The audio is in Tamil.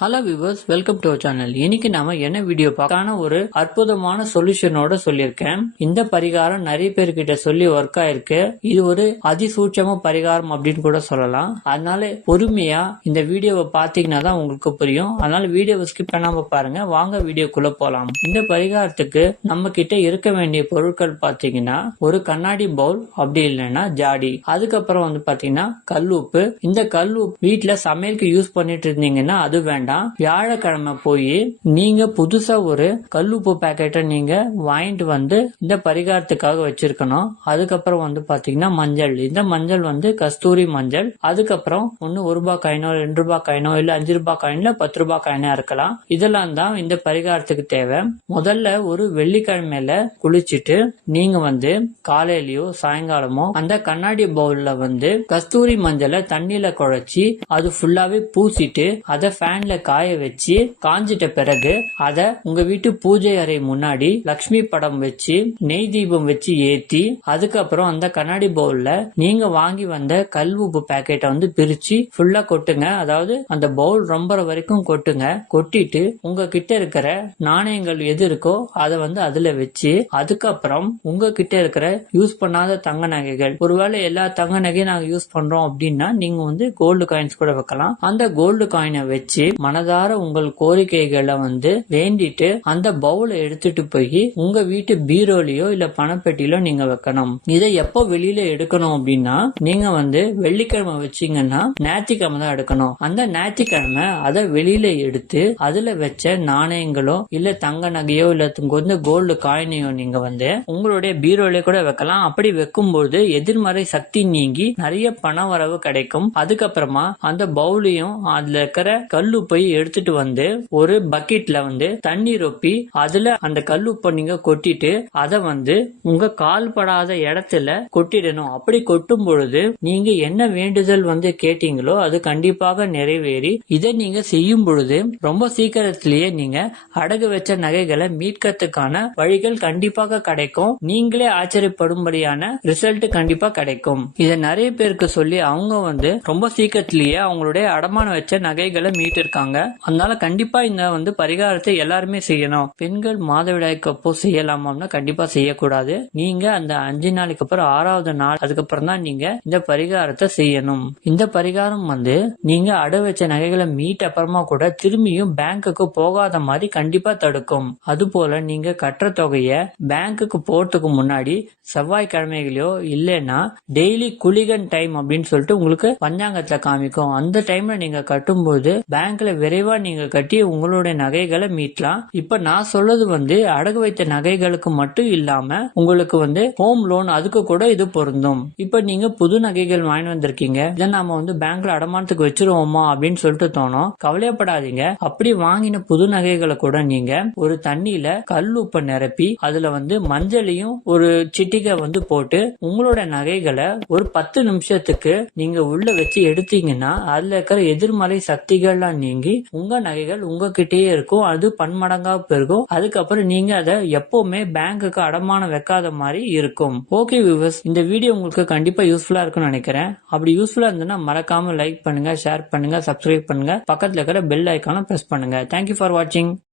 Hello viewers welcome to channel இன்னைக்கு நாம என்ன வீடியோ பார்க்கான ஒரு அற்புதமான சொல்யூஷனோட சொல்லியிருக்கேன். இந்த பரிகாரம் நிறைய பேர்கிட்ட சொல்லி ஒர்க் ஆயிருக்கு. இது ஒரு அதிசூட்சம பரிகாரம் அப்படின்னு கூட சொல்லலாம். அதனால பொறுமையா இந்த வீடியோவை பார்த்தீங்கன்னா தான் உங்களுக்கு புரியும். அதனால வீடியோவை ஸ்கிப் பண்ணாம பாருங்க. வாங்க வீடியோக்குள்ள போலாம். இந்த பரிகாரத்துக்கு நம்ம கிட்ட இருக்க வேண்டிய பொருட்கள் பார்த்தீங்கன்னா ஒரு கண்ணாடி பவுல் அப்படி இல்லைன்னா ஜாடி. அதுக்கப்புறம் வந்து பாத்தீங்கன்னா உப்பு. இந்த கல் உப்பு வீட்டுல சமையலுக்கு யூஸ் பண்ணிட்டு இருந்தீங்கன்னா அது வேண்டாம். வியாழக்கிழமை போய் நீங்க புதுசா ஒரு கல்லுப்பு பேக்கெட்டை நீங்க வாங்கிட்டு வந்து இந்த பரிகாரத்துக்காக வச்சிருக்கணும். அதுக்கப்புறம் வந்து பாத்தீங்கன்னா மஞ்சள். இந்த மஞ்சள் வந்து கஸ்தூரி மஞ்சள். அதுக்கப்புறம் ஒன்னு ஒரு ரூபாய் காயினோ ரெண்டு ரூபாய் காயினோ இல்ல அஞ்சு ரூபாய் காயின்ல பத்து ரூபாய் காயினா இருக்கலாம். இதெல்லாம் தான் இந்த பரிகாரத்துக்கு தேவை. முதல்ல ஒரு வெள்ளிக்கிழமையில குளிச்சுட்டு நீங்க வந்து காலையிலயோ சாயங்காலமோ அந்த கண்ணாடி பவுல்ல வந்து கஸ்தூரி மஞ்சளை தண்ணியில குழைச்சி அது ஃபுல்லாவே பூசிட்டு அதை ஃபேன்ல காய வச்சு காஞ்சிட்ட பிறகு அதை உங்க வீட்டு பூஜை அறை முன்னாடி லக்ஷ்மி படம் வச்சு நெய் தீபம் வச்சு ஏத்தி அதுக்கப்புறம் அந்த கண்ணாடி பவுல்ல நீங்க வாங்கி வந்த கல் உப்பு பேக்கெட்டை வந்து பிரிச்சு ஃபுல்லா கொட்டுங்க. அதாவது அந்த பவுல் ரொம்ப வரைக்கும் கொட்டுங்க. கொட்டிட்டு உங்க கிட்ட இருக்கிற நாணயங்கள் எது இருக்கோ அதை வந்து அதுல வச்சு அதுக்கப்புறம் உங்க கிட்ட இருக்கிற யூஸ் பண்ணாத தங்க நகைகள். ஒருவேளை எல்லா தங்க நகையும் நாங்க யூஸ் பண்றோம் அப்படின்னா நீங்க வந்து கோல்டு காயின்ஸ் கூட வைக்கலாம். அந்த கோல்டு காயினை வச்சு மனதார உங்கள் கோரிக்கைகளை வந்து வேண்டிட்டு அந்த பவுலை எடுத்துட்டு போய் உங்க வீட்டு பீரோலையோ இல்ல பணப்பெட்டியிலோ நீங்க வைக்கணும். இதை எப்போ வெளியில எடுக்கணும் அப்படின்னா நீங்க வந்து வெள்ளிக்கிழமை வச்சீங்கன்னா ஞாயிற்றுக்கிழமை தான் எடுக்கணும். அந்த ஞாயிற்றுக்கிழமை அதை வெளியில எடுத்து அதுல வச்ச நாணயங்களோ இல்ல தங்க நகையோ இல்ல வந்து கோல்டு காயினையோ நீங்க வந்து உங்களுடைய பீரோலே கூட வைக்கலாம். அப்படி வைக்கும்போது எதிர்மறை சக்தி நீங்கி நிறைய பண வரவு கிடைக்கும். அதுக்கப்புறமா அந்த பவுலையும் அதுல இருக்கிற கல்லுப்பை எடுத்துட்டு வந்து ஒரு பக்கெட்ல வந்து தண்ணி ரொப்பி அதுல அந்த கல்லுப்பை நீங்க கொட்டிட்டு அதை வந்து உங்க கால் படாத இடத்துல கொட்டிடணும். அப்படி கொட்டும் பொழுது நீங்க என்ன வேண்டுதல் வந்து கேட்டீங்களோ அது கண்டிப்பாக நிறைவேறி இதை நீங்க செய்யும் பொழுது ரொம்ப சீக்கிரத்திலேயே நீங்க அடகு வச்ச நகைகளை மீட்கறதுக்கான வழிகள் கண்டிப்பாக கிடைக்கும். நீங்களே ஆச்சரியப்படும்படியான ரிசல்ட் கண்டிப்பா கிடைக்கும். இதை நிறைய பேருக்கு சொல்லி அவங்க வந்து ரொம்ப சீக்கிரத்திலேயே அவங்களுடைய அடமானம் வச்ச நகைகளை மீட்டிருக்காங்க. அதனால கண்டிப்பா இந்த வந்து பரிகாரத்தை எல்லாருமே செய்யணும். பெண்கள் மாதவிடாய்க்கு அப்போ செய்யலாமான்னா கண்டிப்பா செய்யக்கூடாது. நீங்க அந்த அஞ்சு நாளைக்கு அப்புறம் ஆறாவது நாள் அதுக்கப்புறம் தான் நீங்க இந்த பரிகாரத்தை செய்யணும். இந்த பரிகாரம் வந்து நீங்க அடை வச்ச நகைகளை மீட் அப்புறமா கூட திரும்பியும் பேங்க்குக்கு போகாத மாதிரி கண்டிப்பா தடுக்கும். அது போல நீங்க கட்டுற தொகைய பேங்க்குக்கு போறதுக்கு முன்னாடி செவ்வாய்க்கிழமைகளையோ இல்லைன்னா டெய்லி குளிகன் டைம் அப்படின்னு சொல்லிட்டு உங்களுக்கு பஞ்சாங்கத்துல காமிக்கும். அந்த டைம்ல நீங்க கட்டும்போது பேங்க்ல விரைவா நீங்க கட்டி உங்களுடைய நகைகளை மீட்லாம் இப்ப நான் சொல்றது வந்து அடகு வைத்த நகைகளுக்கு மட்டும் இல்லாம உங்களுக்கு வந்து ஹோம் லோன் அதுக்கு கூட இது பொருந்தும். இப்ப நீங்க புது நகைகள் வாங்கி வந்திருக்கீங்க. இதை நாம வந்து பேங்க்ல அடமானத்துக்கு வச்சிருவோமா அப்படின்னு சொல்லிட்டு தோணும். கவலையப்படாதீங்க. அப்படி வாங்கின புது நகைகளை கூட நீங்க ஒரு தண்ணியில கல் உப்பை நிரப்பி அதுல வந்து மஞ்சளையும் ஒரு சிட்டிகை வந்து போட்டு உங்களோட நகைகளை ஒரு பத்து நிமிஷத்துக்கு நீங்க உள்ள வச்சு எடுத்தீங்கன்னா அதுல இருக்கிற எதிர்மறை சக்திகள்லாம் நீங்க உங்க நகைகள் உங்ககிட்டயே இருக்கும். அது பன்மடங்கா பெருகும். அதுக்கப்புறம் நீங்க அதை எப்பவுமே பேங்க்குக்கு அடமானம் வைக்காத மாதிரி இருக்கும். ஓகே வியூவர்ஸ் இந்த வீடியோ உங்களுக்கு கண்டிப்பா யூஸ்ஃபுல்லா இருக்கும்னு நினைக்கிறேன். அப்படி யூஸ்ஃபுல்லா இருந்ததுன்னா மறக்காம லைக் பண்ணுங்க ஷேர் பண்ணுங்க சப்ஸ்கிரைப் பண்ணுங்க. பக்கத்துல இருக்கிற பெல் ஐக்கானும் பிரஸ் பண்ணுங்க. தேங்க்யூ ஃபார் வாட்சிங்